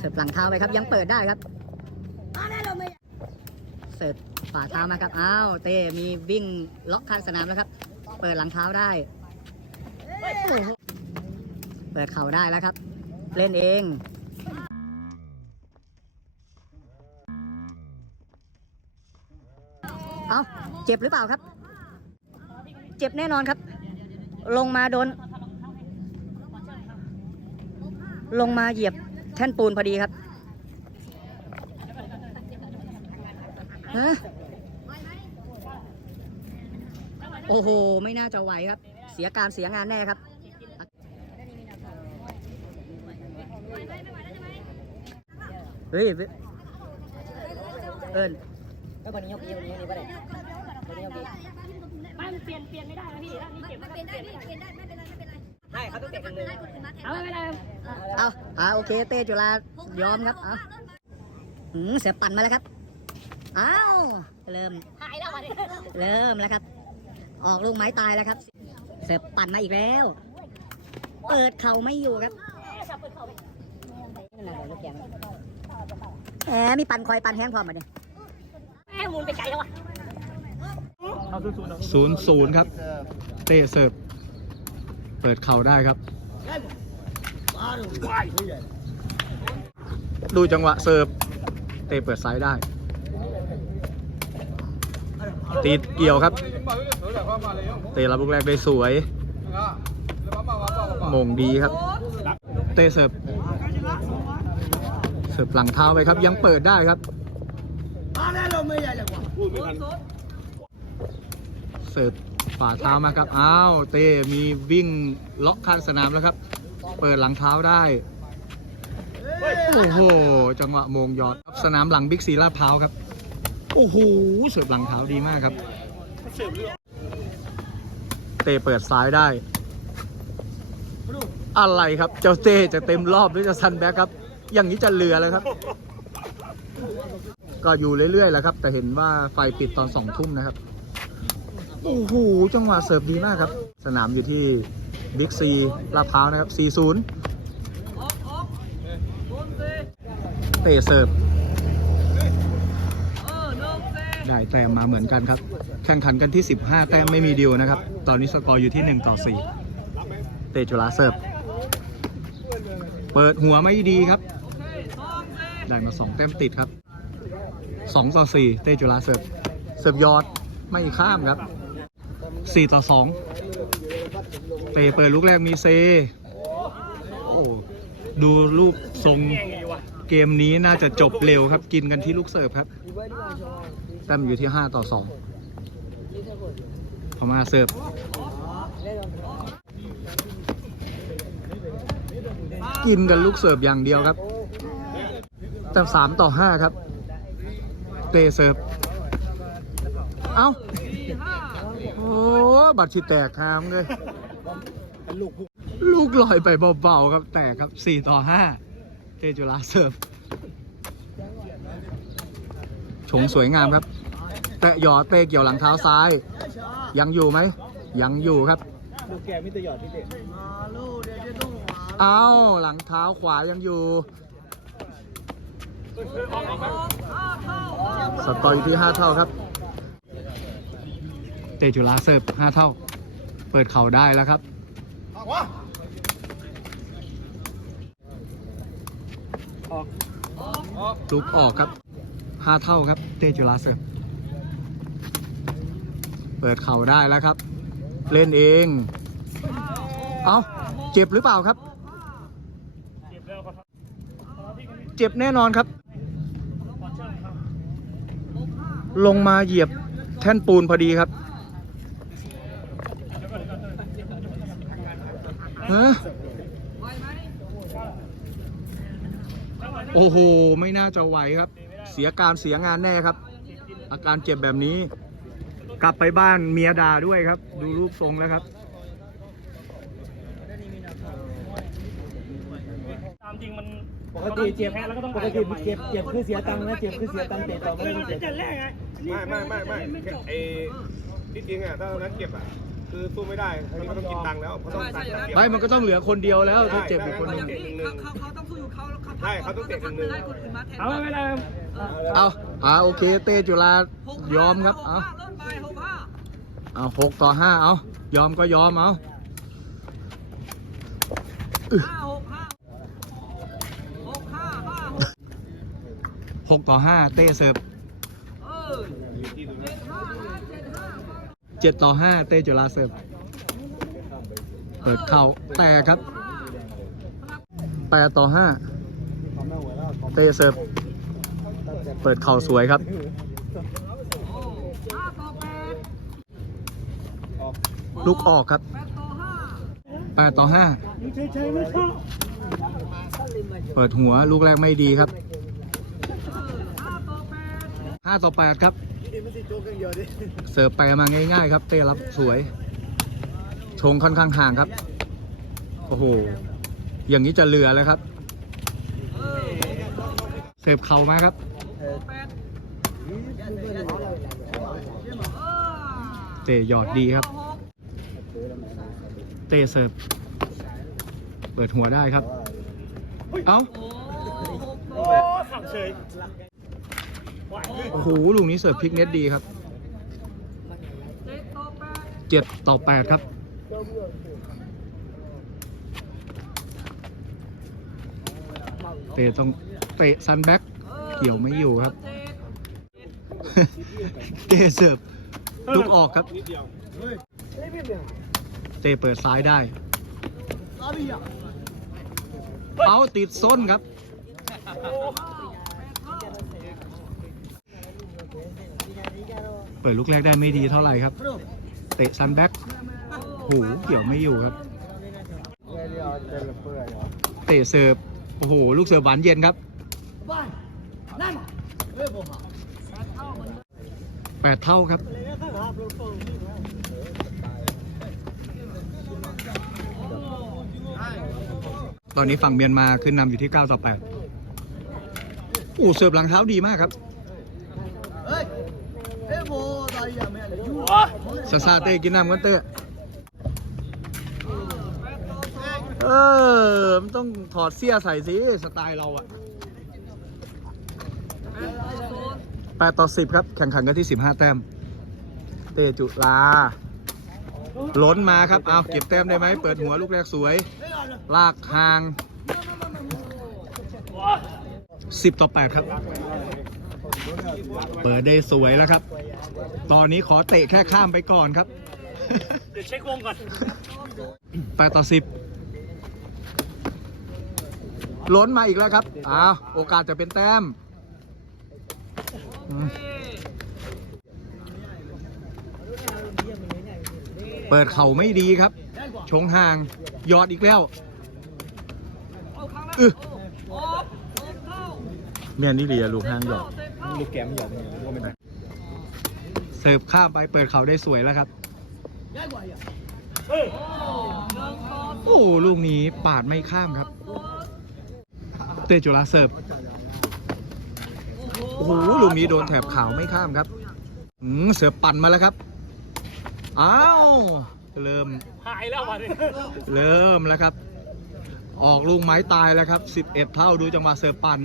เสิร์ฟหลังเท้าไปครับยังเปิดได้ครับเสิร์ฟฝ่าเท้ามาครับอ้าวเต้มีวิ่งล็อกข้างสนามแล้วครับ เปิดหลังเท้าได้เปิดเข่าได้แล้วครับ เล่นเองเอาเจ็บหรือเปล่าครับ เจ็บแน่นอนครับ ลงมาโดน ลงมาเหยียบ ท่นปูนพอดีครับฮะโอ้โห ไม่น่าจะไหวครับ เสียการเสียงานแน่ครับ เฮ้ย เอิญแล้ววันนี้ยกเอวนี้นี่ก็ได้วันนี้ยกเอวไม่มันเปลี่ยนเปลี่ยนไม่ได้นะพี่แล้วนี่เก็บมันเป็นได้พี่เปลี่ยนได้ไม่เป็น ใช่เขาต้องเตะกันเลยได้คนอื่นมาแทนเอาไม่เป็นไรเอาอ่าโอเคเต้จุฬายอมครับเอาหืมเสียปั่นมาแล้วครับอ้าวเริ่มหายแล้ววันนี้เริ่มแล้วครับ ออกลูกไม้ตายแล้วครับ เสิร์ฟปั่นมาอีกแล้ว เปิดเข่าไม่อยู่ครับนั่นแหละลูกแกงแหมมีปั่นคอยปั่นแห้งพร้อมมาเนี่ยแม่มูลไปไกลแล้วว่ะศูนย์ศูนย์ครับ เตะเสิร์ฟ เปิดเข่าได้ครับ ดูจังหวะเสิร์ฟเตะเปิดซ้ายได้ติดเกี่ยวครับ เตะรับลูกแรกได้สวยมงดีครับ เตะเสิร์ฟเสิร์ฟหลังเท้าไปครับ ยังเปิดได้ครับเสิร์ฟ ฝ่าเท้ามาครับ อ้าวเต้มีวิ่งล็อกข้างสนามแล้วครับ เปิดหลังเท้าได้ โอ้โห จังหวะโมงยอดครับสนามหลังบิ๊กซีลาดพร้าวครับ โอ้โห เสิร์ฟหลังเท้าดีมากครับ เต้เปิดซ้ายได้ อะไรครับ เจ้าเต้จะเต็มรอบหรือจะซันแบ็คครับ อย่างนี้จะเหลือเลยครับ ก็อยู่เรื่อยๆแหล้วครับ แต่เห็นว่าไฟปิดตอนสองทุ่มนะครับ โอ้โหจังหวะเสิร์ฟดีมากครับ สนามอยู่ที่บิ๊กซีลาดพร้าวนะครับ 40 เตะเสิร์ฟได้แต้มมาเหมือนกันครับ แข่งขันกันที่ 15 แต้มไม่มีเดิวนะครับ ตอนนี้สกอร์อยู่ที่ 1 ต่อ 4 เตะจุฬาเสิร์ฟ เปิดหัวไม่ดีครับ ได้มา 2 แต้มติดครับ 2 ต่อ 4 เตะจุฬาเสิร์ฟ เสิร์ฟยอดไม่ข้ามครับ 4ต่อ2เตะเปิดลูกแรกมีเซโอ้ดูลูกทรงเกมนี้น่าจะจบเร็วครับ กินกันที่ลูกเสิร์ฟครับแต้มอยู่ที่5ต่อ2พอมาเสิร์ฟกินกันลูกเสิร์ฟอย่างเดียวครับ แต้มต่อ5ครับ เตะเสิร์ฟ เอ้า โอ้บัตรชิแตกคามเลยลูกลอยไปเบาๆครับแตกครับ4ต่อ5เตจุฬาเสิร์ฟชงสวยงามครับ แตะหยอดเตะเกี่ยวหลังเท้าซ้าย ยังอยู่ไหม ยังอยู่ครับลูกแกมิตรหยอดพี่เด็กเอ้าหลังเท้าขวายังอยู่สกอร์อยู่ที่ 5 เท่าครับ เตจุฬาเสิร์ฟ5เท่า เปิดเข่าได้แล้วครับลุกออกครับ5เท่าครับ เตจุฬาเสิร์ฟเปิดเข่าได้แล้วครับ เล่นเอง เอาเจ็บหรือเปล่าครับ เจ็บแน่นอนครับ ลงมาเหยียบแท่นปูนพอดีครับ ฮะโอ้โห ไม่น่าจะไหวครับ เสียการเสียงานแน่ครับ อาการเจ็บแบบนี้ กลับไปบ้านเมียด่าด้วยครับ ดูรูปทรงแล้วครับตามจริงมันปกติเจ็บแพ้แล้วก็ต้องปกติเจ็บเจ็บคือเสียตังค์นะเจ็บคือเสียตังค์เตะต่อไม่ได้เจ็บจะแรกไงไม่ไม่ไม่ไม่ไอ้ที่จริงอะถ้าเรานัดเก็บอะ คือสู้ไม่ได้ทีนี้ก็ต้องกินตังค์แล้วเพราะต้องตัดเก็บไม่มันก็ต้องเหลือคนเดียวแล้วถ้าเจ็บอยู่คนหนึงเจ็บหนึ่งหนึ่งเขาเขาต้องสู้อยู่เขาเขาใช่เขาต้องเตะหนึ่งหนึ่งเอาไม่เป็นไรเอาอ่าโอเค เต้จุฬายอมครับเอาเอาหกต่อห้าเอายอมก็ยอมเอาอึหกต่อห้าเต้เสิร์ฟ เจ็ดต่อห้าเต้จุฬาเสิร์ฟเปิดเข่าแต่ครับแปดต่อห้าเต้เสิร์ฟเปิดเข่าสวยครับลูกออกครับ8ต่อ5เปิดหัวลูกแรกไม่ดีครับ5ต่อ8ครับ เสิร์ฟไปมาง่ายๆ ครับ เต้รับสวย ชงค่อนข้างห่างครับ โอ้โห อย่างนี้จะเหลือแล้วครับ เสิร์ฟเข่ามาครับ เตะหยอดดีครับ เตะเสิร์ฟ เปิดหัวได้ครับ เอ้าขับเฉย โอ้โหลูกนี้เสิร์ฟพลิกเน็ตดีครับเจ็ดต่อแปดครับเตะต้องเตะซันแบ็กเกี่ยวไม่อยู่ครับเตะเสิร์ฟลูกออกครับ เตะเปิดซ้ายได้ เอาติดส้นครับ เปิดลูกแรกได้ไม่ดีเท่าไหร่ครับ เตะซันแบ็กหูเกี่ยวไม่อยู่ครับ เตะเสิร์ฟโอ้โห ลูกเสิร์ฟหวานเย็นครับแปดเท่าครับ ตอนนี้ฝั่งเมียนมาขึ้นนำอยู่ที่ 9 ต่อ 8 โอ้เสิร์ฟหลังเท้าดีมากครับ ซาซาเต้กินน้ำกันเต้เออ มันต้องถอดเสื้อใส่สิ สไตล์เราอะ8ต่อ10ครับ แข่งขันกันที่15แต้ม เตจุลาล้นมาครับ เอาเก็บแต้มได้ไหม เปิดหัวลูกแรกสวย ลากห่าง10ต่อ8ครับ เปิดได้สวยแล้วครับ ตอนนี้ขอเตะแค่ข้ามไปก่อนครับ เดี๋ยวเช็ควงก่อน8ต่อ10ล้นมาอีกแล้วครับ อ้าว โอกาสจะเป็นแต้มอืมเปิดเข่าไม่ดีครับ ชงห่าง ยอดอีกแล้วอึเมียนนี่เรียลูกห้างหยอด ลูกแกมหยอกว่าไม่ได้เสิร์ฟข้ามไปเปิดเขาได้สวยแล้วครับ โอ้ลูกนี้ปาดไม่ข้ามครับ เตจุฬาเสิร์ฟโอ้โหลูกนี้โดนแถบขาวไม่ข้ามครับอืมเสิร์ฟปั่นมาแล้วครับ อ้าว เริ่มหายแล้ววันเริ่มแล้วครับ ออกลูกไม้ตายแล้วครับ 11 เท่าดูจังหวะเสิร์ฟปั่น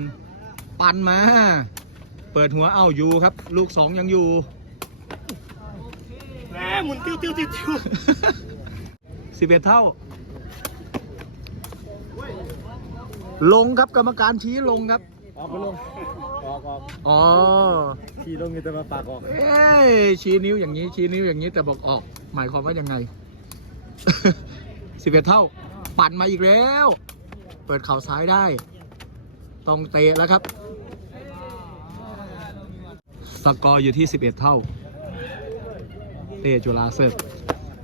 ปั่นมา เปิดหัวเอาอยู่ครับ ลูก2ยังอยู่แหมหมุนติ้วติ้วติ้วติ้ว11เท่า ลงครับกรรมการชี้ลงครับ ออกไปลงออกออกอ๋อ ขี่ลงอยู่แต่มาปากออก เอ้ยชี้นิ้วอย่างนี้ชี้นิ้วอย่างนี้แต่บอกออก หมายความว่ายังไง11เท่า ปั่นมาอีกแล้ว เปิดเข่าซ้ายได้ ต้องเตะแล้วครับ สกอร์อยู่ที่ 11 เท่า เตจุฬาเสิร์ฟ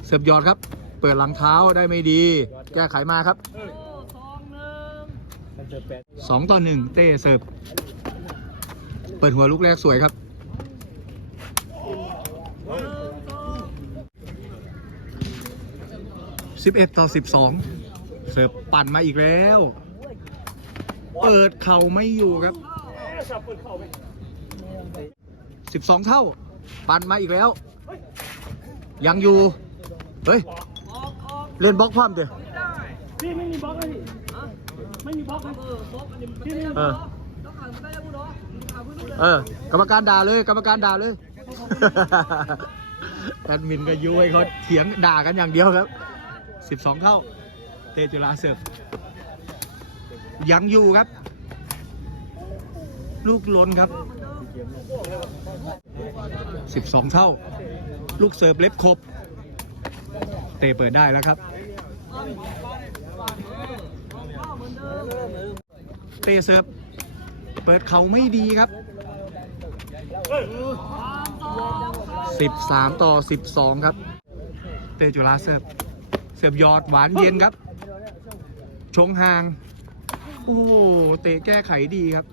เสิร์ฟยอดครับ เปิดหลังเท้าได้ไม่ดี แก้ไขมาครับมันเจอแปด2ต่อ 1 เต้เสิร์ฟเปิดหัวลูกแรกสวยครับ11ต่อ12เสิร์ฟปั่นมาอีกแล้ว เปิดเข่าไม่อยู่ครับ สับปืนเข่าไป 12 เท่า ปั่นมาอีกแล้ว ยังอยู่ เฮ้ย เล่นบล็อกพร้อมเดี๋ยวพี่ไม่มีบล็อกเลยพี่ไม่มีบล็อกเลยที่นี่เออเออกรรมการด่าเลย กรรมการด่าเลยแอดมินก็ยุให้เขาเถียงด่ากันอย่างเดียวครับ 12 เท่า เตจุฬาเสิร์ฟยังอยู่ครับ ลูกล้นครับ 12 เท่า ลูกเสิร์ฟเล็บครบ เตเปิดได้แล้วครับ เตเสิร์ฟเปิดเขาไม่ดีครับ 13 ต่อ 12 ครับ เตจุฬาเสิร์ฟเสิร์ฟยอดหวานเย็นครับ ชงห่าง โอ้โห เตะแก้ไขดีครับ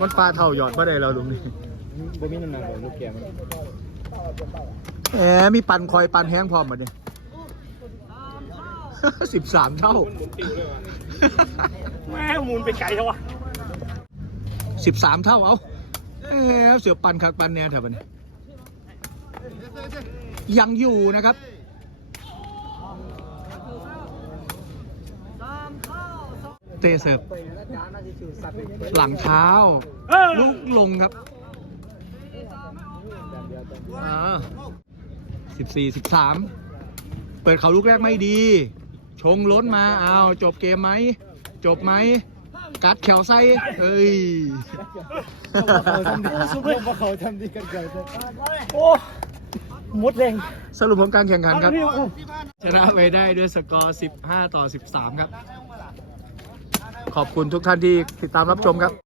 มันปลาเท่าหยอดมาได้แล้วลุงนี่บ่มีน้ำหนักเลยลูกแก้มันแหมมีปันคอยปันแห้งพร้อมหมดเนี่ยสิบสามเท่าแม่หมุนไปไกลเท่าวะสิบสามเท่าเอาเอ๊ะเสือปันคักปันแน่แถวนี้ยังอยู่นะครับ ตะเสิร์ฟหลังเท้าเออลูกลงครับสิบสี่สิบสามเปิดเขาลูกแรกไม่ดี ชงล้นมาอ้าวจบเกมไหม จบไหม กัดแขวไส้เอ้ยเขาทำดีซุปเปอร์เขาทำดีกันเกินโอ้หมดแรงสรุปผลการแข่งขันครับเอาเร็วชนะไปได้ด้วยสกอร์ 15 ต่อ 13 ครับ ขอบคุณทุกท่านที่ติดตามรับชมครับ